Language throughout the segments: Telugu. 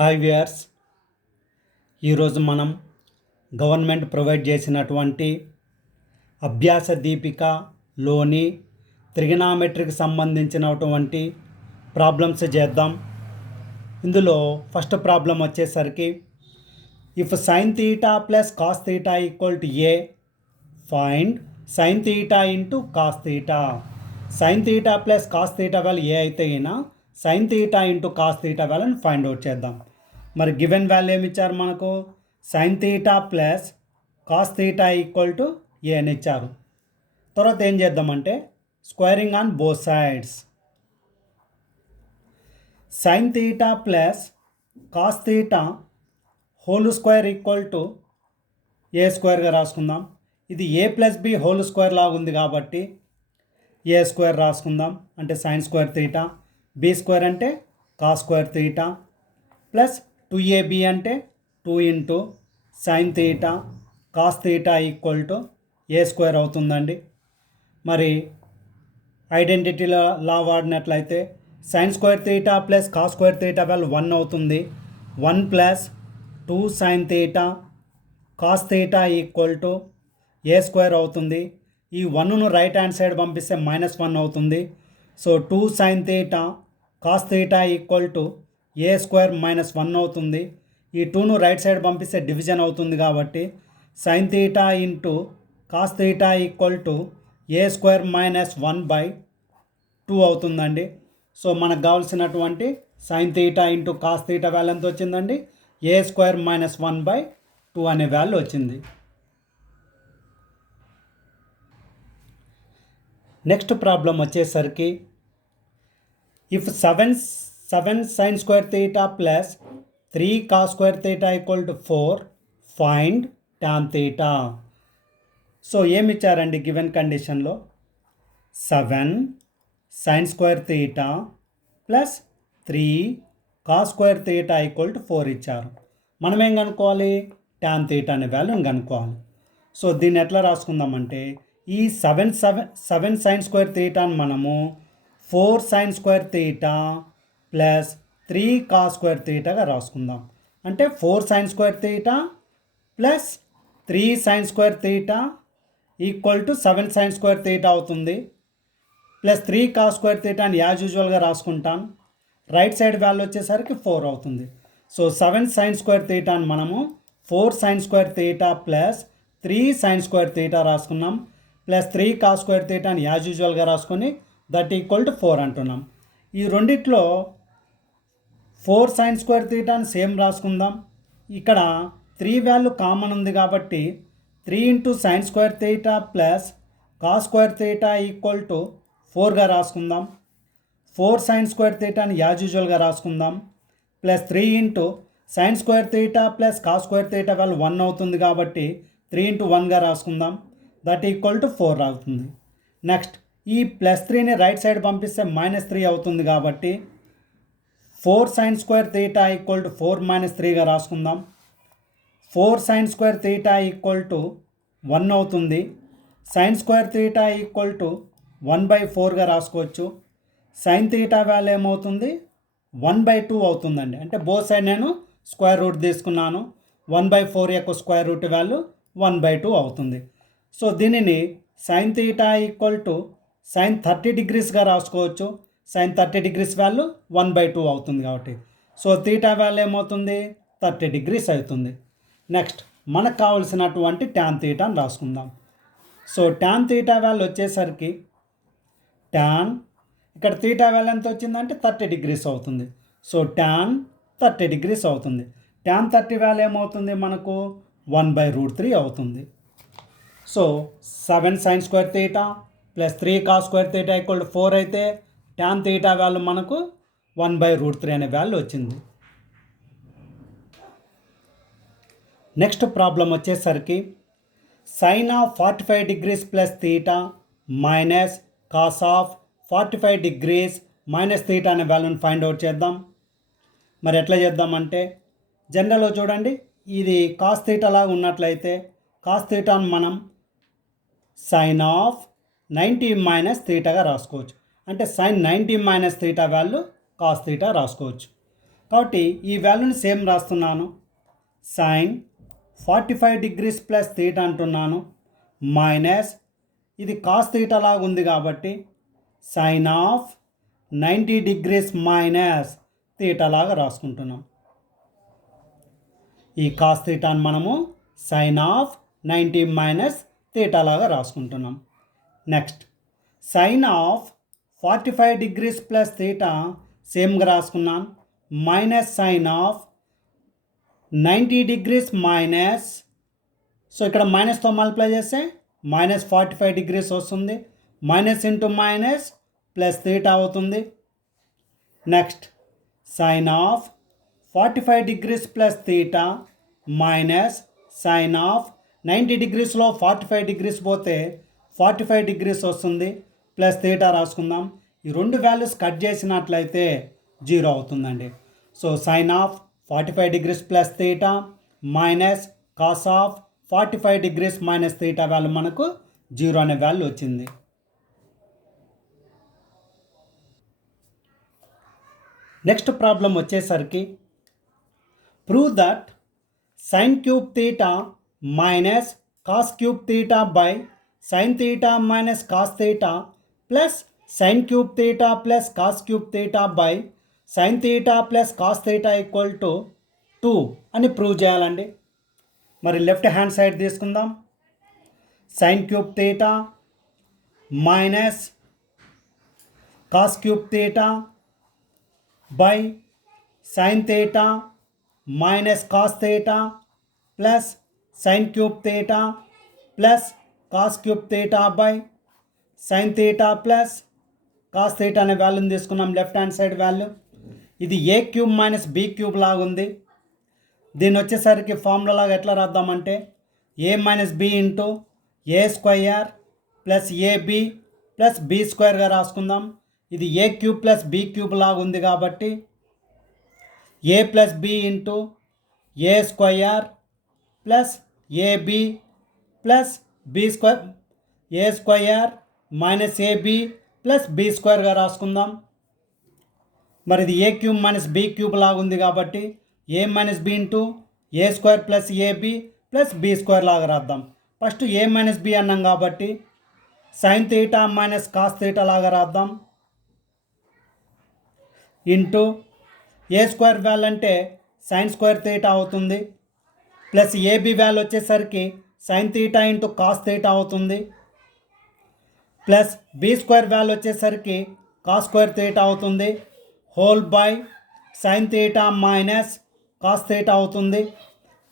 హాయ్ వ్యూయర్స్, ఈరోజు మనం గవర్నమెంట్ ప్రొవైడ్ చేసినటువంటి అభ్యాస దీపికలోని త్రిగనామెట్రీకి సంబంధించినటువంటి ప్రాబ్లమ్స్ చేద్దాం. ఇందులో ఫస్ట్ ప్రాబ్లం వచ్చేసరికి if sine theta plus cos theta equal to A, find sine theta into cos theta. Sine theta plus cos theta value A అయితే అయినా sine theta into cos theta వాల్యూని ఫైండ్ అవుట్ చేద్దాం. మరి గివెన్ వాల్యూ ఏమి ఇచ్చారు మనకు? Sine theta plus cos theta equal to A అని ఇచ్చారు. తర్వాత ఏం చేద్దామంటే squaring on both sides. Sine theta plus cos theta whole square equal to a స్క్వేర్గా రాసుకుందాం. ఇది a plus b whole square లాగా ఉంది కాబట్టి ఏ స్క్వేర్ రాసుకుందాం, అంటే sine square theta. B square అంటే cos square theta plus 2ab అంటే 2 into sine theta cos theta equal to a square అవుతుందండి. మరి ఐడెంటిటీ లా వాడినట్లయితే sine square theta plus cos square theta value 1 అవుతుంది. 1 plus 2 sine theta cos theta equal to a square అవుతుంది. ఈ 1ను రైట్ హ్యాండ్ సైడ్ పంపిస్తే -1 అవుతుంది. So 2 sine theta cos theta equal to a square -1 అవుతుంది. ఈ 2ను రైట్ సైడ్ పంపిస్తే డివిజన్ అవుతుంది కాబట్టి sine theta into cos theta equal to a square -1/2 అవుతుందండి. సో మనకు కావాల్సినటువంటి sign theta into cos theta value ఎంత వచ్చిందండి? ఏ స్క్వేర్ -1/2 అనే వాల్యూ వచ్చింది. నెక్స్ట్ ప్రాబ్లం వచ్చేసరికి if 7 sine square theta plus 3 cos square theta equal to 4, find tan theta. So ఏమి ఇచ్చారండి గివెన్ కండిషన్లో? 7 sine square theta plus 3 cos square theta equal to 4 ఇచ్చారు. మనం ఏం కనుక్కోవాలి? టాన్ థీటా అనే వాల్యూని కనుక్కోవాలి. సో దీన్ని ఎట్లా రాసుకుందామంటే ఈ 7 సైన్ స్క్వేర్ థీటాని మనము 4 sine square theta plus 3 cos square థీటాగా రాసుకుందాం. అంటే 4 sine square theta plus 3 sine square theta equal to 7 sine square theta అవుతుంది. ప్లస్ 3 కాస్ స్క్వేర్ థీటాని యాజ్ యూజువల్గా రాసుకుంటాం. రైట్ సైడ్ వాల్యూ వచ్చేసరికి 4 అవుతుంది. సో 7 సైన్ స్క్వేర్ థీటాని మనము 4 sine square theta plus 3 sine square theta రాసుకున్నాం. ప్లస్ 3 కాస్ స్క్వేర్ థీటాని యాజ్ యూజువల్గా రాసుకొని దట్ ఈక్వల్ టు 4 అంటున్నాం. ఈ రెండిట్లో 4 సైన్ స్క్వేర్ థీటాని సేమ్ రాసుకుందాం. ఇక్కడ 3 వాల్యూ కామన్ ఉంది కాబట్టి 3 into sine square theta plus cos square theta equal to 4గా రాసుకుందాం. 4 సైన్ స్క్వేర్ థీటాని యాజ్ యూజువల్గా రాసుకుందాం. Plus 3 into sine square theta plus cos square theta value 1 అవుతుంది కాబట్టి 3 ఇంటూ 1గా రాసుకుందాం. దట్ ఈక్వల్ టు 4 అవుతుంది. నెక్స్ట్ ఈ ప్లస్ 3ని రైట్ సైడ్ పంపిస్తే -3 అవుతుంది కాబట్టి 4 sine square theta equal to 4 - 3గా రాసుకుందాం. 4 sine square theta equal to 1 అవుతుంది. Sine square theta equal to 1/4గా రాసుకోవచ్చు. సైన్ థీటా వాల్యూ ఏమవుతుంది? 1/2 అవుతుందండి. అంటే బోత్ సైడ్ నేను స్క్వేర్ రూట్ తీసుకున్నాను. 1/4 యొక్క స్క్వేర్ రూట్ వాల్యూ 1/2 అవుతుంది. సో దీనిని sine theta equal to sine 30 డిగ్రీస్గా రాసుకోవచ్చు. సైన్ 30 డిగ్రీస్ వాల్యూ 1/2 అవుతుంది కాబట్టి సో థీటా వాల్యూ ఏమవుతుంది? 30 డిగ్రీస్ అవుతుంది. నెక్స్ట్ మనకు కావాల్సినటువంటి ట్యాన్ థీటాని రాసుకుందాం. సో ట్యాన్ థీటా వాల్యూ వచ్చేసరికి ట్యాన్ ఇక్కడ థీటా వాల్యూ ఎంత వచ్చిందంటే 30 డిగ్రీస్ అవుతుంది. సో ట్యాన్ 30 డిగ్రీస్ అవుతుంది. ట్యాన్ 30 వాల్యూ ఏమవుతుంది మనకు? 1/√3 అవుతుంది. So 7 sine square theta plus 3 cos square theta equal to 4 అయితే ట్యాన్ థీటా వాల్యూ మనకు 1/√3 అనే వాల్యూ వచ్చింది. నెక్స్ట్ ప్రాబ్లం వచ్చేసరికి sine of 45 degrees plus theta minus cos of 45 degrees minus theta అనే వాల్యూని ఫైండ్ అవుట్ చేద్దాం. మరి ఎట్లా చేద్దామంటే జనరల్గా చూడండి, ఇది కాస్ థీటా లాగా ఉన్నట్లయితే కాస్ థీటాను మనం సైన్ ఆఫ్ 90 మైనస్ థీటాగా రాసుకోవచ్చు. అంటే sine 90 minus theta value cos theta రాసుకోవచ్చు. కాబట్టి ఈ వాల్యూని సేమ్ రాస్తున్నాను. సైన్ 45 డిగ్రీస్ ప్లస్ థీటా అంటున్నాను, మైనస్ ఇది కాస్ థీటా లాగా ఉంది కాబట్టి sine of 90 degrees minus theta లాగా రాసుకుంటున్నాం. ఈ కాస్ థీటాను మనము సైన్ ఆఫ్ 90 మైనస్ థీటా లాగా రాసుకుంటున్నాం. Next sine of 45 degrees plus theta సేమ్గా రాసుకున్నాను, minus sine of 90 degrees minus, so ఇక్కడ మైనస్తో మల్టిప్లై చేస్తే మైనస్ 45 డిగ్రీస్ వస్తుంది, minus into minus plus theta అవుతుంది. Next sine of 45 degrees plus theta minus sine of 90 డిగ్రీస్లో 45 డిగ్రీస్ పోతే 45 డిగ్రీస్ వస్తుంది, ప్లస్ థీటా రాసుకుందాం. ఈ రెండు వాల్యూస్ కట్ చేసినట్లయితే 0 అవుతుందండి. So sine of 45 degrees plus theta minus cos of 45 degrees minus theta value మనకు 0 అనే వాల్యూ వచ్చింది. నెక్స్ట్ ప్రాబ్లం వచ్చేసరికి prove that sine cube theta minus cos cube theta by sine theta minus cos theta plus sine cube theta plus cos cube theta by sine theta plus cos theta equal to 2 అని ప్రూవ్ చేయాలండి. మరి లెఫ్ట్ హ్యాండ్ సైడ్ తీసుకుందాం. Sine cube theta minus cos cube theta by sine theta minus cos theta plus sine cube theta plus cos cube theta by sine theta plus cos theta అనే వాల్యూని తీసుకున్నాం లెఫ్ట్ హ్యాండ్ సైడ్ వాల్యూ. ఇది a cube minus b cube లాగా ఉంది. దీన్ని వచ్చేసరికి ఫార్ములా లాగా ఎట్లా రాద్దామంటే a minus b into a square plus a b plus b స్క్వేర్గా రాసుకుందాం. ఇది a cube plus b cube లాగా ఉంది కాబట్టి a plus b into a square plus a b plus b square, a square minus a b plus b స్క్వేర్గా రాసుకుందాం. మరి ఇది a cube minus b cube లాగా ఉంది కాబట్టి a minus b into a square plus a b plus b square లాగా రాద్దాం. ఫస్ట్ ఏ మైనస్ బి అన్నాం కాబట్టి sine theta minus cos theta లాగా రాద్దాం. ఇంటూ ఏ స్క్వేర్ వాల్యూ అంటే సైన్ స్క్వేర్ థీటా అవుతుంది, ప్లస్ ఏబి వాల్యూ వచ్చేసరికి sine theta into cos theta అవుతుంది, ప్లస్ బి స్క్వేర్ వాల్యూ వచ్చేసరికి కాస్ స్క్వేర్ థీటా అవుతుంది, whole by sine theta minus cos theta అవుతుంది.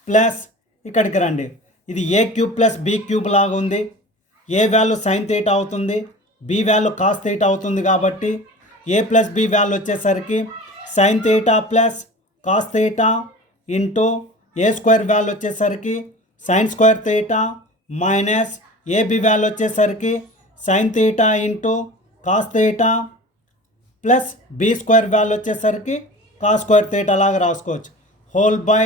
ప్లస్ ఇక్కడికి రండి, ఇది a cube plus b cube లాగా ఉంది. ఏ వాల్యూ సైన్ థీటా అవుతుంది, బి వాల్యూ కాస్ థీటా అవుతుంది కాబట్టి ఏ ప్లస్ బి వాల్యూ వచ్చేసరికి sine theta plus cos theta into a square value వచ్చేసరికి sine square theta minus a b value వచ్చేసరికి sine theta into cos theta plus b square value వచ్చేసరికి కాస్ స్క్వేర్ థీటా లాగా రాసుకోవచ్చు. హోల్ బై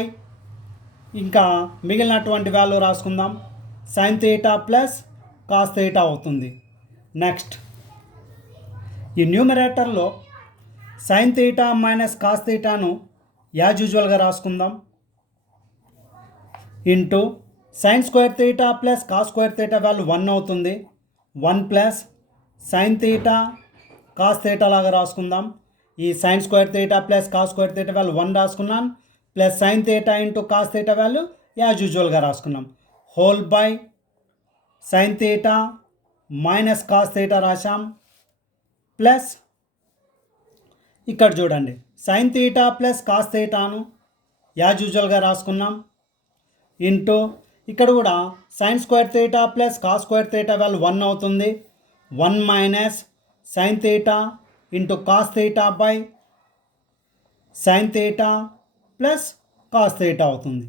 ఇంకా మిగిలినటువంటి వాల్యూ రాసుకుందాం, sine theta plus cos theta అవుతుంది. నెక్స్ట్ ఈ న్యూమరేటర్లో సైన్ థీటా మైనస్ కాస్ థీటాను యాజ్ యూజువల్గా రాసుకుందాం. Into sine square theta plus cos square theta value 1 అవుతుంది, 1 plus sine theta cos theta లాగా రాసుకుందాం. ఈ sine square theta plus cos square theta value 1 రాసుకున్నాం, plus sine theta into cos theta value as యూజువల్గా రాసుకున్నాం. Whole by sine theta minus cos theta రాశాం, ప్లస్ ఇక్కడ చూడండి సైన్ థీటా ప్లస్ కాస్ థీటాను యాజ్ యూజువల్గా రాసుకున్నాం. ఇంటూ ఇక్కడ కూడా sine square theta plus cos square theta value 1 అవుతుంది, 1 minus sine theta into cos theta by sine theta plus cos theta అవుతుంది.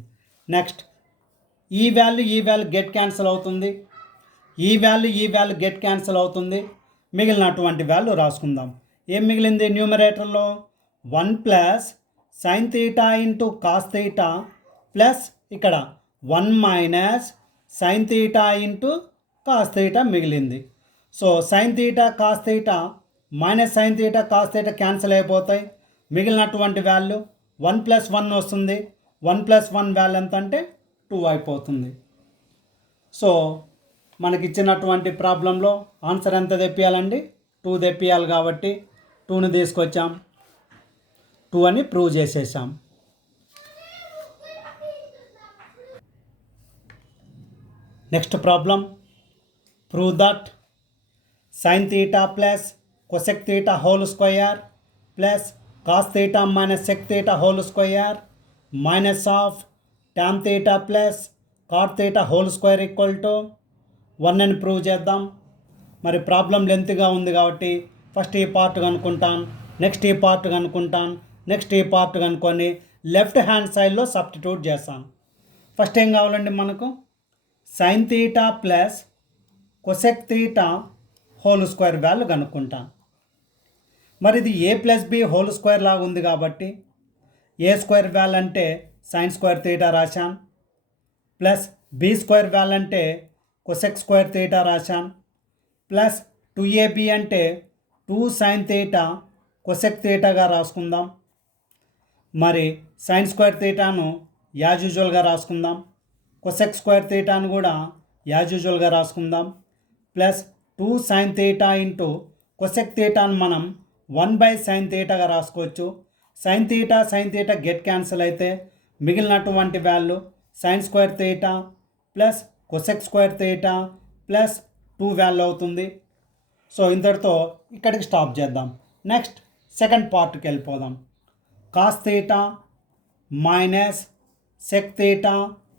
నెక్స్ట్ ఈ వాల్యూ గెట్ క్యాన్సిల్ అవుతుంది, ఈ వాల్యూ గెట్ క్యాన్సిల్ అవుతుంది. మిగిలినటువంటి వాల్యూ రాసుకుందాం. ఏం మిగిలింది న్యూమరేటర్లో 1 plus sine theta into cos theta plus ఇక్కడ 1 minus sine theta into cos theta మిగిలింది. So sine theta cos theta minus sine theta cos theta cancel అయిపోతాయి. మిగిలినటువంటి వాల్యూ 1+1 వస్తుంది. 1+1 వాల్యూ ఎంత అంటే 2 అయిపోతుంది. సో మనకి ఇచ్చినటువంటి ప్రాబ్లంలో ఆన్సర్ ఎంత తెప్పియాలండి? 2 తెప్పియాలి కాబట్టి 2ని తీసుకొచ్చాం, 2 అని ప్రూవ్ చేసేసాం. Next problem, prove that sin theta plus cosec theta whole square plus cos theta minus sec theta whole square minus of tan theta plus cot theta whole square equal to 1 అని ప్రూవ్ చేద్దాం. మరి ప్రాబ్లం లెంత్గా ఉంది కాబట్టి ఫస్ట్ ఈ పార్ట్ కనుక్కుంటాను, నెక్స్ట్ ఈ పార్ట్ కనుక్కుంటాను, నెక్స్ట్ ఈ పార్ట్ కనుక్కొని లెఫ్ట్ హ్యాండ్ సైడ్లో సబ్స్టిట్యూట్ చేస్తాను. ఫస్ట్ ఏం కావాలండి మనకు? sin theta plus cosec theta whole square value కనుక్కుంటాను. మరి ఇది a+b హోల్ స్క్వేర్ లాగా ఉంది కాబట్టి ఏ స్క్వేర్ వాల్యూ అంటే సైన్ స్క్వేర్ తీటా రాశాను, ప్లస్ బి స్క్వేర్ వాల్యూ అంటే కొసెక్ స్క్వేర్ తీటా రాశాను, ప్లస్ 2ab అంటే 2 సైన్ తీటా కొసెక్ తీటాగా రాసుకుందాం. మరి సైన్ స్క్వేర్ తీటాను యాజ్ యూజువల్గా రాసుకుందాం, కొసెక్ స్క్వేర్ తీటాను కూడా యాజ్ యూజువల్గా రాసుకుందాం. Plus 2 sine theta into cosec తీటాను మనం 1/sin తీటాగా రాసుకోవచ్చు. సైన్ తీటా గెట్ క్యాన్సిల్ అయితే మిగిలినటువంటి value sine square theta plus cosec square theta plus 2 value అవుతుంది. సో ఇంతటితో ఇక్కడికి స్టాప్ చేద్దాం. నెక్స్ట్ సెకండ్ పార్ట్కి వెళ్ళిపోదాం. Cos theta minus sec theta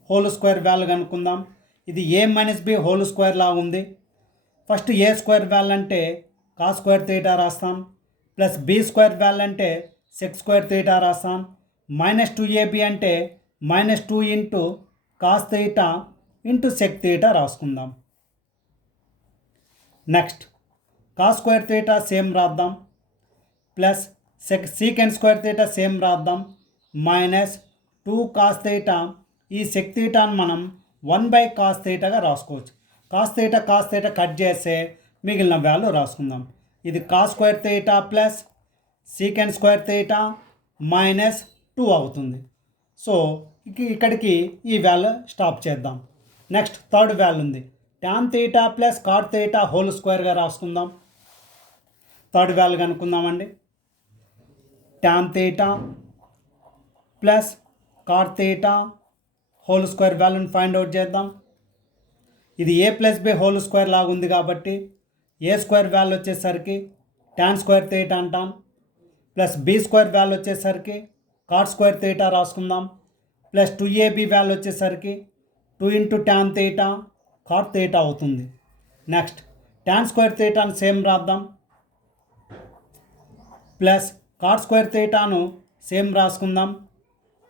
whole square value కనుక్కుందాం. ఇది a-b హోల్ స్క్వేర్ లాగా ఉంది. ఫస్ట్ ఏ స్క్వేర్ వాల్యూ అంటే కాస్ స్క్వేర్ తీటా రాస్తాం, ప్లస్ బి స్క్వేర్ వాల్యూ అంటే సెక్ స్క్వేర్ తీటా రాస్తాం, -2ab అంటే -2 into cos theta into sec theta రాసుకుందాం. Next cos square theta same రాద్దాం, plus secant square theta same రాద్దాం, -2 కాస్ తీటా. ఈ సెక్ తీటాను మనం 1/cos తీటాగా రాసుకోవచ్చు. కాస్ తీటా కట్ చేస్తే మిగిలిన వాల్యూ రాసుకుందాం. ఇది cos square theta plus secant square theta -2 అవుతుంది. సో ఇక్కడికి ఈ వాల్యూ స్టాప్ చేద్దాం. నెక్స్ట్ థర్డ్ వాల్యూ ఉంది, tan theta plus cot theta whole స్క్వేర్గా రాసుకుందాం. థర్డ్ వాల్యూ కనుక్కుందామండి. tan theta plus cot theta whole square వాల్యూని ఫైండ్ అవుట్ చేద్దాం. ఇది a+b హోల్ స్క్వేర్ లాగా ఉంది కాబట్టి ఏ స్క్వేర్ వాల్యూ వచ్చేసరికి tan స్క్వేర్ తీటా అంటాం, ప్లస్ బి స్క్వేర్ వాల్యూ వచ్చేసరికి కాట్ స్క్వేర్ తీటా రాసుకుందాం, ప్లస్ 2ab వాల్యూ వచ్చేసరికి 2 into tan theta cot theta అవుతుంది. నెక్స్ట్ tan స్క్వేర్ తీటాను సేమ్ రాద్దాం, ప్లస్ కాట్ స్క్వేర్ తీటాను సేమ్ రాసుకుందాం,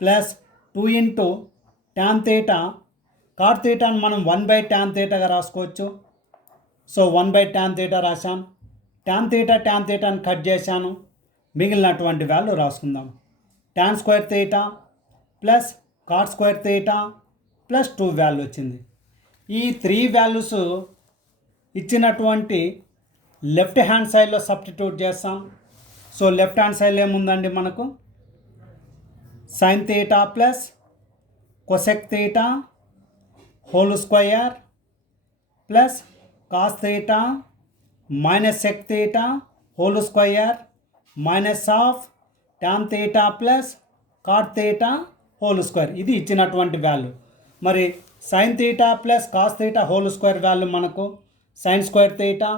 plus 2 into tan theta. Cot తీటాను మనం 1/tan తీటాగా రాసుకోవచ్చు. సో 1/tan తీటా రాశాను. tan తీటాను కట్ చేశాను, మిగిలినటువంటి వాల్యూ రాసుకుందాం. tan square theta plus cot square theta plus 2 value వచ్చింది. ఈ 3 వాల్యూస్ ఇచ్చినటువంటి లెఫ్ట్ హ్యాండ్ సైడ్లో సబ్స్టిట్యూట్ చేస్తాం. సో లెఫ్ట్ హ్యాండ్ సైడ్లో ఏముందండి మనకు? Sign theta plus cosec theta whole square plus cos theta minus sec theta whole square minus of tan theta plus cot theta whole square. ఇది ఇచ్చినటువంటి వాల్యూ. మరి sine theta plus cos theta whole square value మనకు sine square theta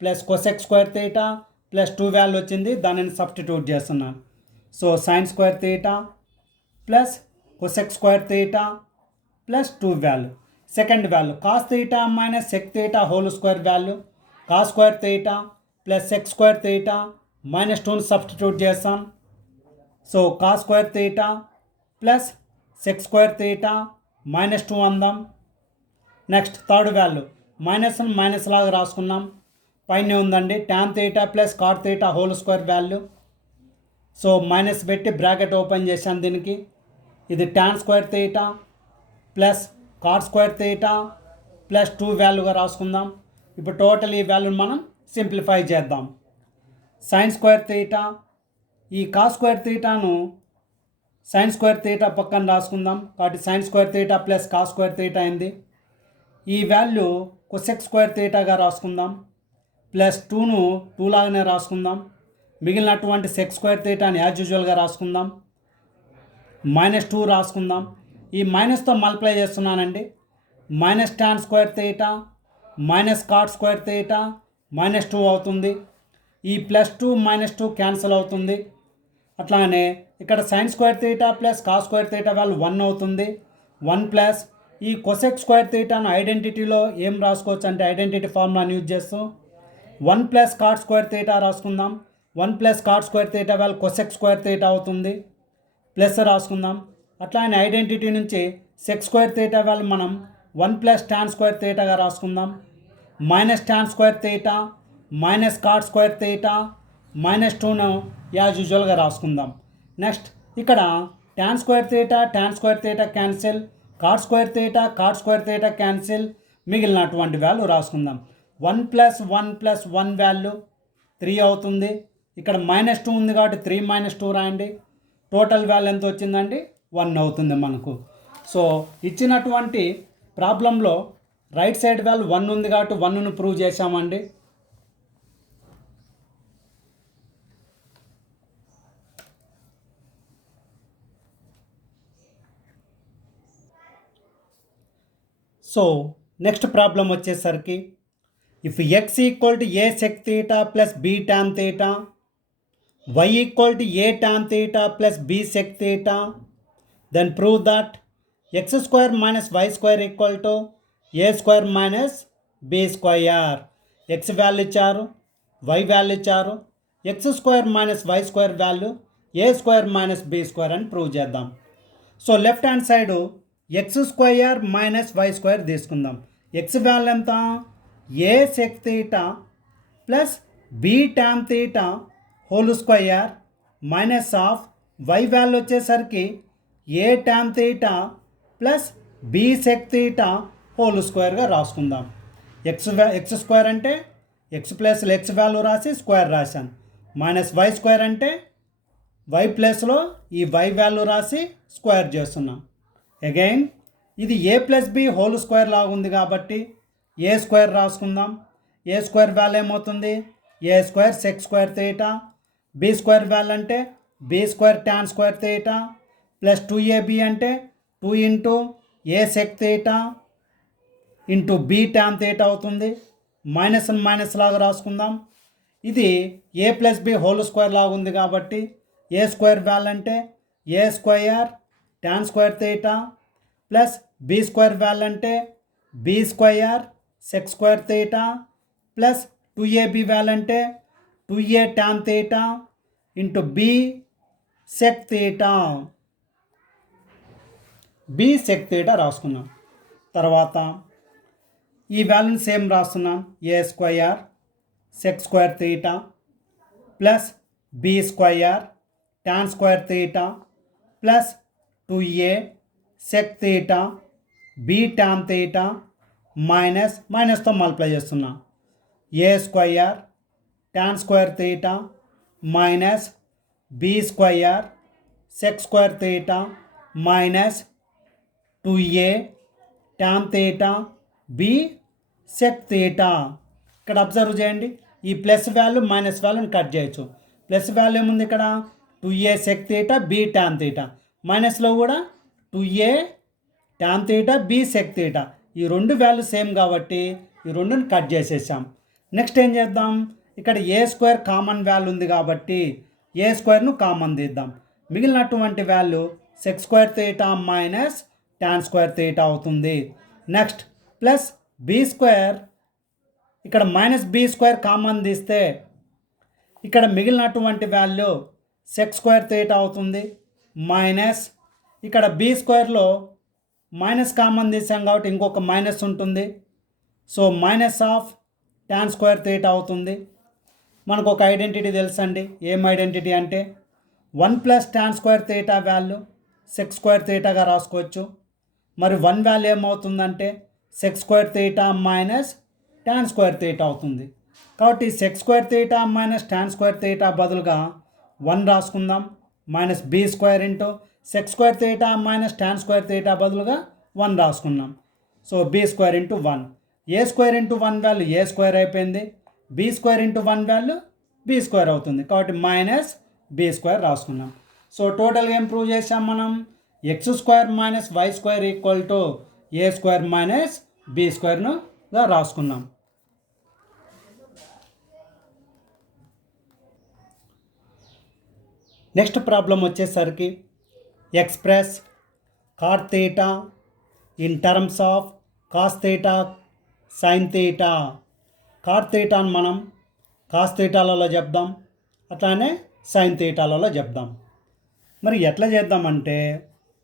plus cosec square theta plus 2 value వచ్చింది. దానిని సబ్స్టిట్యూట్ చేస్తున్నాను. So sine square theta plus cosec square theta plus 2 value. Second value cos theta minus sec theta whole square value cos square theta plus sec square theta -2ని సబ్స్టిట్యూట్ చేస్తాం. So cos square theta plus sec square theta -2 అందాం. నెక్స్ట్ థర్డ్ వాల్యూ మైనస్ లాగా రాసుకున్నాం. పైన ఉందండి tan theta plus cot theta whole square value. So minus పెట్టి బ్రాకెట్ ఓపెన్ చేశాను దీనికి. ఇది tan square theta plus cot square theta plus 2 వాల్యూగా రాసుకుందాం. ఇప్పుడు టోటల్ ఈ వాల్యూని మనం సింప్లిఫై చేద్దాం. సైన్ స్క్వేర్ తీటా, ఈ కాస్ స్క్వేర్ తీటాను సైన్ స్క్వేర్ తీటా పక్కన రాసుకుందాం. కాబట్టి sine square theta plus cos square theta అయింది. ఈ వాల్యూ కొసెక్ స్క్వేర్ తీటాగా రాసుకుందాం. ప్లస్ 2ను 2 లాగానే రాసుకుందాం. మిగిలినటువంటి సెక్ స్క్వేర్ తీటాని యాజ్ యూజువల్గా రాసుకుందాం. -2 రాసుకుందాం. ఈ మైనస్తో మల్టిప్లై చేస్తున్నానండి. Minus tan square theta minus cot square theta -2 అవుతుంది. ఈ +2 -2 క్యాన్సిల్ అవుతుంది. అట్లానే ఇక్కడ sine square theta plus cos square theta value 1 అవుతుంది. 1 ప్లస్ ఈ కొసెక్ స్క్వేర్ తీటాను ఐడెంటిటీలో ఏం రాసుకోవచ్చు అంటే ఐడెంటిటీ ఫార్ములాని యూజ్ చేస్తూ 1 ప్లస్ కాట్ స్క్వేర్ తీటా రాసుకుందాం. 1 plus cot square theta value cosec square theta అవుతుంది. ప్లస్ రాసుకుందాం. అట్లానే ఐడెంటిటీ నుంచి సెక్ స్క్వేర్ తీటా వాల్యూ మనం 1 ప్లస్ టాన్ స్క్వేర్ తీటాగా రాసుకుందాం. Minus tan square theta minus cot square theta -2ను యాజ్ యూజువల్గా రాసుకుందాం. నెక్స్ట్ ఇక్కడ tan square theta cancel, cot square theta cancel, మిగిలినటువంటి వాల్యూ రాసుకుందాం. 1 ప్లస్ 1 వాల్యూ 3 అవుతుంది. ఇక్కడ -2 ఉంది కాబట్టి 3 - 2 రాయండి. టోటల్ వాల్యూ ఎంత వచ్చిందండి 1 అవుతుంది మనకు. సో ఇచ్చినటువంటి ప్రాబ్లంలో రైట్ సైడ్ వాల్యూ 1 ఉంది కాబట్టి 1ను ప్రూవ్ చేసామండి. సో నెక్స్ట్ ప్రాబ్లం వచ్చేసరికి if x equal to a sec theta plus b tan theta, y equal to a tan theta plus b sec theta, then prove that x square minus y square equal to a square minus b square. x value ఇచ్చారు, y వాల్యూ ఇచ్చారు. x square minus y square value a square minus b square అని ప్రూవ్ చేద్దాం. So left hand side x square minus y square తీసుకుందాం. ఎక్స్ వాల్యూ ఎంత a sec theta plus b tan theta whole square minus of y value వచ్చేసరికి a tan theta plus b sec theta whole స్క్వేర్గా రాసుకుందాం. ఎక్స్ స్క్వేర్ అంటే ఎక్స్ ప్లస్లో ఎక్స్ వాల్యూ రాసి స్క్వేర్ రాశాను. మైనస్ వై స్క్వేర్ అంటే వై ప్లస్లో ఈ వై వాల్యూ రాసి స్క్వేర్ చేస్తున్నాం. అగైన్ ఇది a plus b whole square లాగా ఉంది కాబట్టి ఏ స్క్వేర్ రాసుకుందాం. ఏ స్క్వేర్ వాల్యూ ఏమవుతుంది a square sec square theta, b square value అంటే b square tan square theta plus 2ab అంటే 2 into a sec theta into b tan theta అవుతుంది. మైనస్ లాగా రాసుకుందాం. ఇది a plus b whole square లాగా ఉంది కాబట్టి ఏ స్క్వేర్ వాల్యూ అంటే a square tan square theta plus b square value అంటే b square sec square theta plus 2ab value అంటే 2a tan theta into b sec theta రాసుకున్నాం. తర్వాత ఈ వాల్యూని సేమ్ రాస్తున్నాం. A square sec square theta plus b square tan square theta plus 2a sec theta b tan theta మైనస్తో మల్టిప్లై చేస్తున్నా. A square tan square theta minus b square sec square theta minus 2a tan theta b sec theta. ఇక్కడ అబ్జర్వ్ చేయండి, ఈ ప్లస్ వాల్యూ మైనస్ వాల్యూని కట్ చేయొచ్చు. ప్లస్ వాల్యూ ఏముంది ఇక్కడ 2a sec theta b tan theta, మైనస్లో కూడా 2a tan theta b sec theta. ఈ రెండు వాల్యూ సేమ్ కాబట్టి ఈ రెండుని కట్ చేసేసాం. నెక్స్ట్ ఏం చేద్దాం, ఇక్కడ ఏ స్క్వేర్ కామన్ వాల్యూ ఉంది కాబట్టి ఏ స్క్వేర్ను కామన్ తీద్దాం. మిగిలినటువంటి value sec square theta minus tan square theta అవుతుంది. నెక్స్ట్ ప్లస్ బి స్క్వేర్, ఇక్కడ మైనస్ బి స్క్వేర్ కామన్ తీస్తే ఇక్కడ మిగిలినటువంటి వాల్యూ సెక్ స్క్వేర్ తీటా అవుతుంది. మైనస్ ఇక్కడ బి స్క్వేర్లో మైనస్ కామన్ తీసాం కాబట్టి ఇంకొక మైనస్ ఉంటుంది. So minus of tan square theta అవుతుంది. మనకు ఒక ఐడెంటిటీ తెలుసండి. ఏం ఐడెంటిటీ అంటే 1 plus tan square theta value sec square తీటాగా రాసుకోవచ్చు. మరి 1 వాల్యూ ఏమవుతుందంటే check square theta minus tan square theta అవుతుంది. కాబట్టి sec square theta minus tan square theta బదులుగా 1 రాసుకుందాం. Minus b square into sec square theta minus tan square theta బదులుగా 1 రాసుకున్నాం. So b square into 1, a square into 1 value a square అయిపోయింది, b square into 1 value b square అవుతుంది. కాబట్టి మైనస్ బీ స్క్వేర్ రాసుకున్నాం. సో టోటల్గా ఏం ప్రూవ్ చేసాం మనం, x square minus y square equal to a square minus b స్క్వేర్నుగా రాసుకున్నాం. నెక్స్ట్ ప్రాబ్లం వచ్చేసరికి express cot theta in terms of cos theta sine theta. Cot థీటాను మనం కాస్ థీటాలలో చెప్దాం, అట్లానే సైన్ థీటాలలో చెప్దాం. మరి ఎట్లా చేద్దామంటే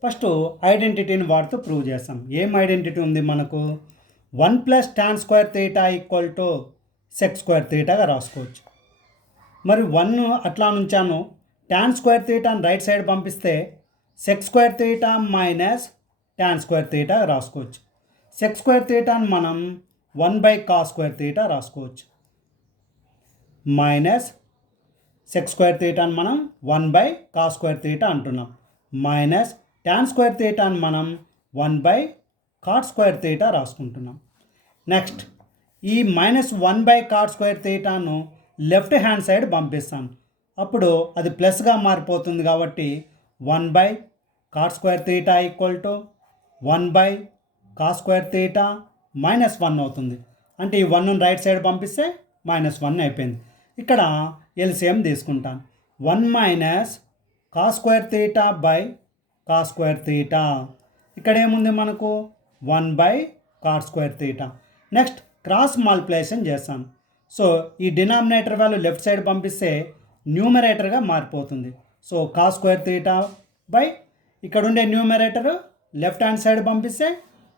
ఫస్ట్ ఐడెంటిటీని వాడుతూ ప్రూవ్ చేస్తాం. ఏం ఐడెంటిటీ ఉంది మనకు, 1 plus tan square theta equal to sec square థీటాగా రాసుకోవచ్చు. మరి 1 అట్లా నుంచాను, ట్యాన్ స్క్వేర్ థీటాని రైట్ సైడ్ పంపిస్తే sec square theta minus tan square theta రాసుకోవచ్చు. సెక్ స్క్వేర్ థీటాని మనం 1/కాస్ స్క్వేర్ థీటా రాసుకోవచ్చు, మైనస్ సెక్ స్క్వేర్ థీటాని మనం 1/కాస్ స్క్వేర్ థీటా అంటున్నాం, మైనస్ ట్యాన్ స్క్వేర్ థీటాని మనం 1/కాట్ స్క్వేర్ థీటా రాసుకుంటున్నాం. నెక్స్ట్ ఈ మైనస్ 1/కాట్ స్క్వేర్ థీటాను లెఫ్ట్ హ్యాండ్ సైడ్ పంపిస్తాను, అప్పుడు అది ప్లస్గా మారిపోతుంది. కాబట్టి one by cot square theta equal to one by cos square theta minus 1 అవుతుంది. అంటే ఈ 1ను రైట్ సైడ్ పంపిస్తే -1 అయిపోయింది. ఇక్కడ ఎల్సిఎం తీసుకుంటాను, 1 minus cos square theta by cos square theta. ఇక్కడ ఏముంది మనకు one by cot square theta. Next cross multiplication చేస్తాను. సో ఈ డినామినేటర్ వాల్యూ లెఫ్ట్ సైడ్ పంపిస్తే న్యూమరేటర్గా మారిపోతుంది. So cos square theta by ఇక్కడ ఉండే న్యూమరేటర్ లెఫ్ట్ హ్యాండ్ సైడ్ పంపిస్తే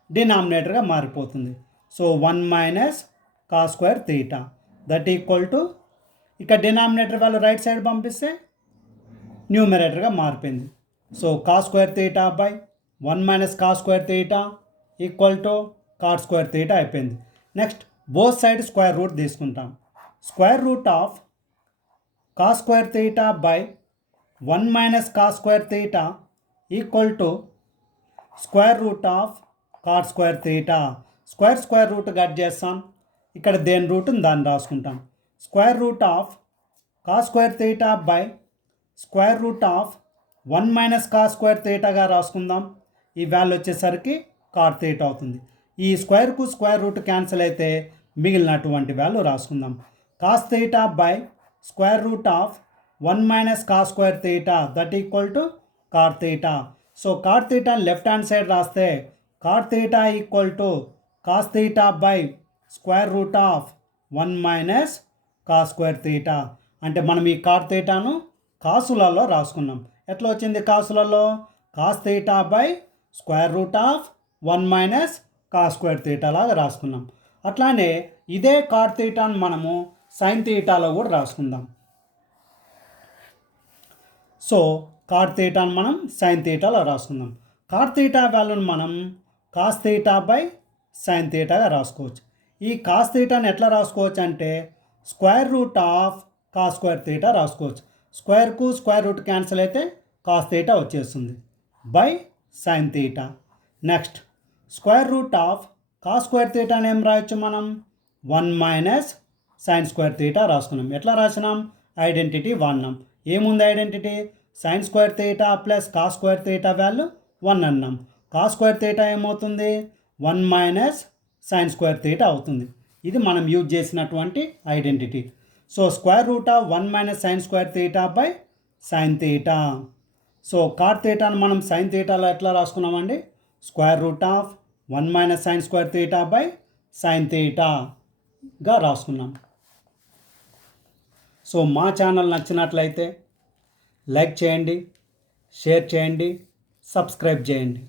డినామినేటర్గా మారిపోతుంది. So 1 minus cos square theta that equal to ఇక్కడ డినామినేటర్ వాల్యూ రైట్ సైడ్ పంపిస్తే న్యూమరేటర్గా మారిపోయింది. So cos square theta by 1 minus cos square theta equal to cot square theta అయిపోయింది. Next both side square root తీసుకుంటాం. Square root of cos square theta by 1 minus cos square theta equal to square root of cot square theta. Square root cut చేస్తాం, ఇక్కడ దేని రూట్ని దాన్ని రాసుకుంటాం. Square root of cos square theta by square root of 1 minus cos square థీటాగా రాసుకుందాం. ఈ వాల్యూ వచ్చేసరికి కాట్ థీటా అవుతుంది. ఈ స్క్వేర్కు స్క్వేర్ రూట్ క్యాన్సిల్ అయితే మిగిలినటువంటి వాల్యూ రాసుకుందాం. Cos theta by square root of 1 minus cos square theta that equal to cot theta. So cot theta left hand side రాస్తే cot theta equal to cos theta by square root of 1 minus cos square theta. అంటే మనం ఈ కాట్ థీటాను కాసులలో రాసుకున్నాం. ఎట్లా వచ్చింది కాసులలో, cos theta by square root of 1 minus cos square theta లాగా రాసుకున్నాం. అట్లానే ఇదే కాట్ థీటాను మనము సైన్ థీటాలో కూడా రాసుకుందాం. సో కాట్ థీటాను మనం సైన్ థీటాలో రాసుకుందాం. కాట్ థీటా వాల్యూని మనం కాస్ థీటా బై సైన్ థీటాగా రాసుకోవచ్చు. ఈ కాస్ థీటాని ఎట్లా రాసుకోవచ్చు అంటే square root of cos square theta రాసుకోవచ్చు. స్క్వేర్కు స్క్వేర్ రూట్ క్యాన్సిల్ అయితే కాస్ థీటా వచ్చేస్తుంది by sine theta. Next square root of cos square థీటాని ఏం రాయొచ్చు మనం, 1 మైనస్ సైన్ స్క్వేర్ థీటా రాసుకున్నాం. ఎట్లా రాసినాం, ఐడెంటిటీ వాడినాం. ఏముంది identity, sign square theta plus cos square theta value 1 అన్నాం. కాస్ స్క్వేర్ థీటా ఏమవుతుంది, 1 మైనస్ సైన్ స్క్వేర్ థీటా అవుతుంది. ఇది మనం యూజ్ చేసినటువంటి identity. So square root of 1 minus sine square theta by sine theta. So cot థీటాను మనం సైన్ థీటాలో ఎట్లా రాసుకున్నామండి, square root of 1 minus sine square theta by sine థీటాగా రాసుకున్నాం. సో మా ఛానల్ నచ్చినట్లయితే లైక్ చేయండి, షేర్ చేయండి, సబ్స్క్రైబ్ చేయండి.